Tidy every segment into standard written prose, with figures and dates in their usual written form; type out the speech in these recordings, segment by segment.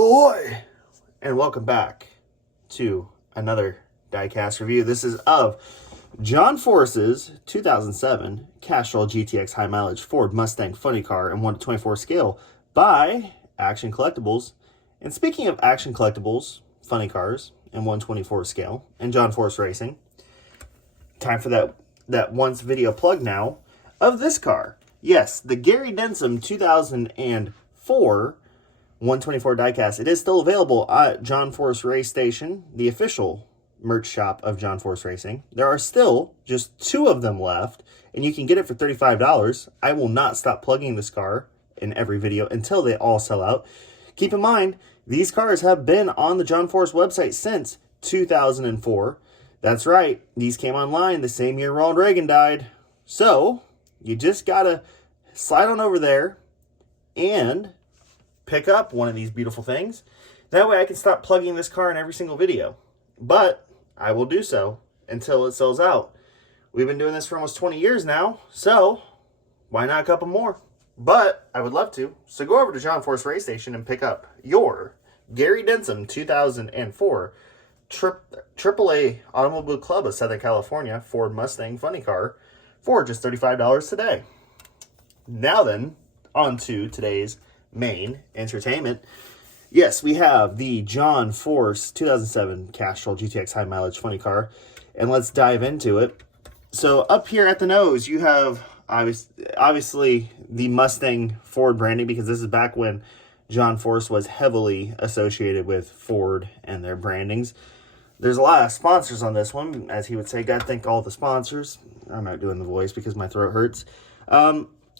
Oi! And welcome back to another diecast review. This is of John Force's 2007 Castrol GTX high mileage Ford Mustang funny car in 1/24 scale by Action Collectibles. And speaking of Action Collectibles, funny cars in 1/24 scale, and John Force Racing, time for that once video plug now of this car. Yes, the Gary Denson 2004 1/24 diecast. It is still available at John Force Race Station, the official merch shop of John Force Racing. There are still just 2 of them left, and you can get it for $35. I will not stop plugging this car in every video until they all sell out. Keep in mind, these cars have been on the John Force website since 2004. That's right, these came online the same year Ronald Reagan died. So, you just gotta slide on over there and pick up one of these beautiful things. That way I can stop plugging this car in every single video. But I will do so until it sells out. We've been doing this for almost 20 years now, so why not a couple more? But I would love to. So go over to John Force Race Station and pick up your Gary Denson 2004 AAA Automobile Club of Southern California Ford Mustang funny car for just $35 today. Now then, on to today's main entertainment. Yes, we have the John Force 2007 Castrol GTX high mileage funny car, and let's dive into it. So up here at the nose, you have obviously the Mustang Ford branding, because this is back when John Force was heavily associated with Ford and their brandings. There's a lot of sponsors on this one, as he would say. Gotta thank all the sponsors. I'm not doing the voice because my throat hurts.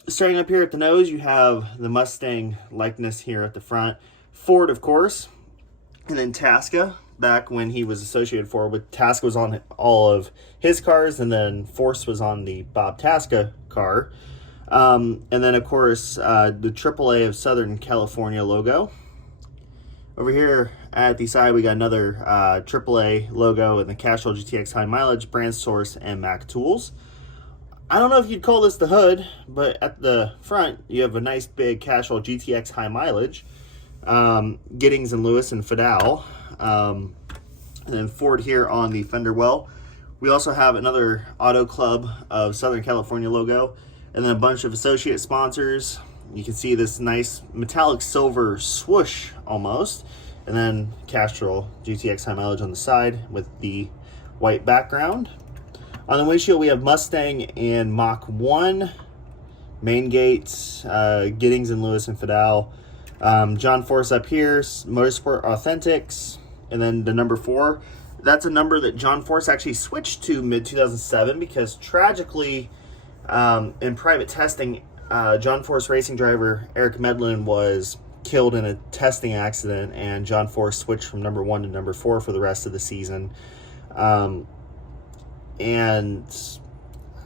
Starting up here at the nose, you have the Mustang likeness here at the front. Ford, of course. And then Tasca, back when he was associated Ford with. Tasca was on all of his cars, and then Force was on the Bob Tasca car. And then, of course, the AAA of Southern California logo. Over here at the side, we got another AAA logo and the Castrol GTX high mileage, brand source, and Mac Tools. I don't know if you'd call this the hood, but at the front, you have a nice big Castrol GTX high mileage. Giddings and Lewis and Fidal. And then Ford here on the fender well. We also have another Auto Club of Southern California logo. And then a bunch of associate sponsors. You can see this nice metallic silver swoosh almost. And then Castrol GTX high mileage on the side with the white background. On the windshield, we have Mustang and Mach 1, main gates, Giddings and Lewis and Fidal. John Force up here, Motorsport Authentics, and then the number 4. That's a number that John Force actually switched to mid-2007 because tragically, in private testing, John Force racing driver Eric Medlin was killed in a testing accident, and John Force switched from number 1 to number 4 for the rest of the season. And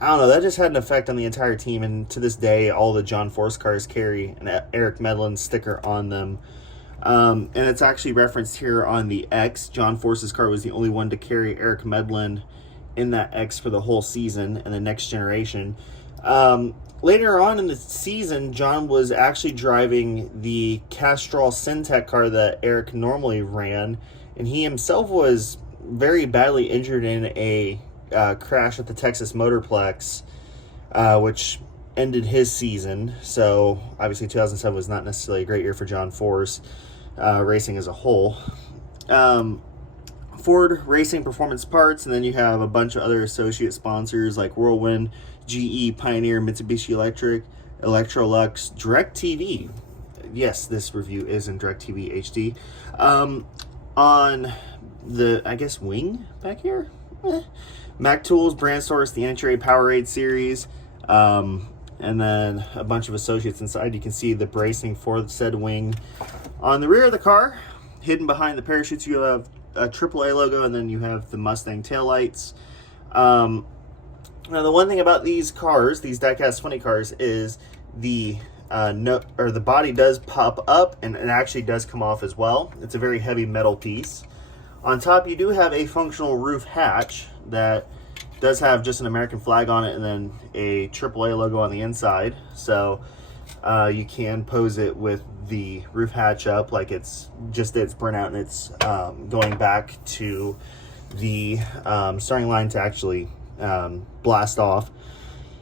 I don't know, that just had an effect on the entire team, and to this day, all the John Force cars carry an Eric Medlin sticker on them. And it's actually referenced here on the X. John Force's car was the only one to carry Eric Medlin in that X for the whole season and the next generation. Later on in the season, John was actually driving the Castrol Syntec car that Eric normally ran, and he himself was very badly injured in a crash at the Texas Motorplex, which ended his season. So obviously 2007 was not necessarily a great year for John Force racing as a whole. Ford Racing Performance Parts, and then you have a bunch of other associate sponsors like Whirlwind, GE, Pioneer, Mitsubishi Electric, Electrolux, DirecTV. Yes, this review is in DirecTV HD. On the, I guess, wing back here? Mac Tools, brand source, the NHRA Powerade series, and then a bunch of associates inside. You can see the bracing for the said wing. On the rear of the car, hidden behind the parachutes, you have a AAA logo, and then you have the Mustang taillights. Now, the one thing about these cars, these diecast 20 cars, is the the body does pop up, and it actually does come off as well. It's a very heavy metal piece. On top, you do have a functional roof hatch that does have just an American flag on it and then a AAA logo on the inside. So you can pose it with the roof hatch up like it's burnt out, and it's going back to the starting line to actually blast off.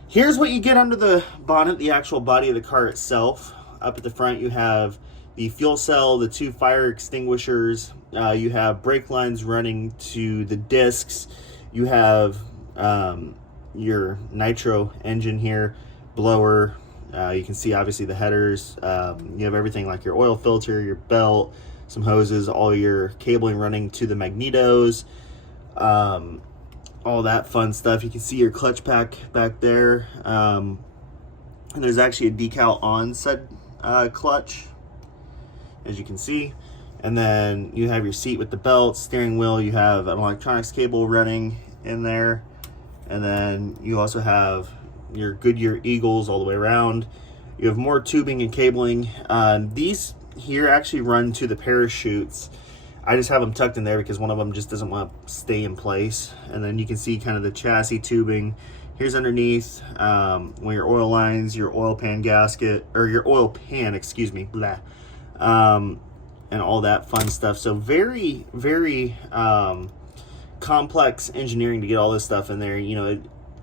Here's what you get under the bonnet, the actual body of the car itself. Up at the front, you have the fuel cell, the 2 fire extinguishers. You have brake lines running to the discs. You have your nitro engine here, blower. You can see obviously the headers. You have everything like your oil filter, your belt, some hoses, all your cabling running to the magnetos. All that fun stuff. You can see your clutch pack back there. And there's actually a decal on said clutch, as you can see. And then you have your seat with the belt, steering wheel. You have an electronics cable running in there. And then you also have your Goodyear Eagles all the way around. You have more tubing and cabling. These here actually run to the parachutes. I just have them tucked in there because one of them just doesn't want to stay in place. And then you can see kind of the chassis tubing. Here's underneath where your oil lines, your oil pan gasket, or your oil pan, excuse me, blah, and all that fun stuff. So very, very complex engineering to get all this stuff in there. You know,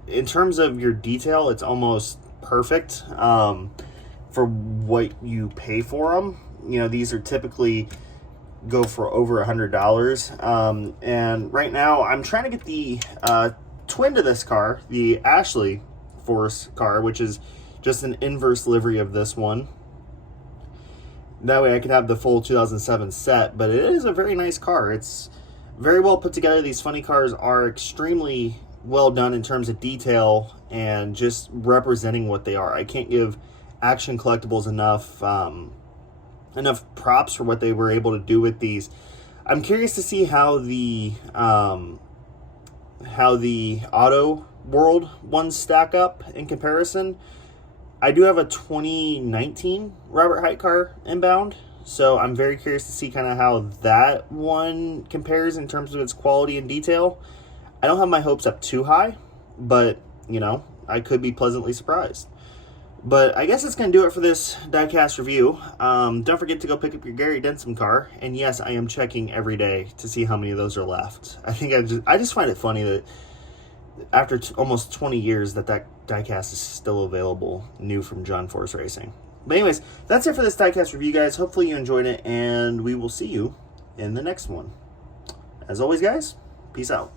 in terms of your detail, it's almost perfect for what you pay for them. You know, these are typically go for over $100. And right now I'm trying to get the twin to this car, the Ashley Force car, which is just an inverse livery of this one. That way I could have the full 2007 set, but it is a very nice car. It's very well put together. These funny cars are extremely well done in terms of detail and just representing what they are. I can't give Action Collectibles enough props for what they were able to do with these. I'm curious to see how the Auto World ones stack up in comparison. I do have a 2019 Robert Hight car inbound, so I'm very curious to see kind of how that one compares in terms of its quality and detail. I don't have my hopes up too high, but, you know, I could be pleasantly surprised. But I guess that's going to do it for this diecast review. Don't forget to go pick up your Gary Denson car. And yes, I am checking every day to see how many of those are left. I just find it funny that after almost 20 years that diecast is still available, new from John Force Racing. But anyways, that's it for this diecast review, guys. Hopefully you enjoyed it, and we will see you in the next one. As always, guys, peace out.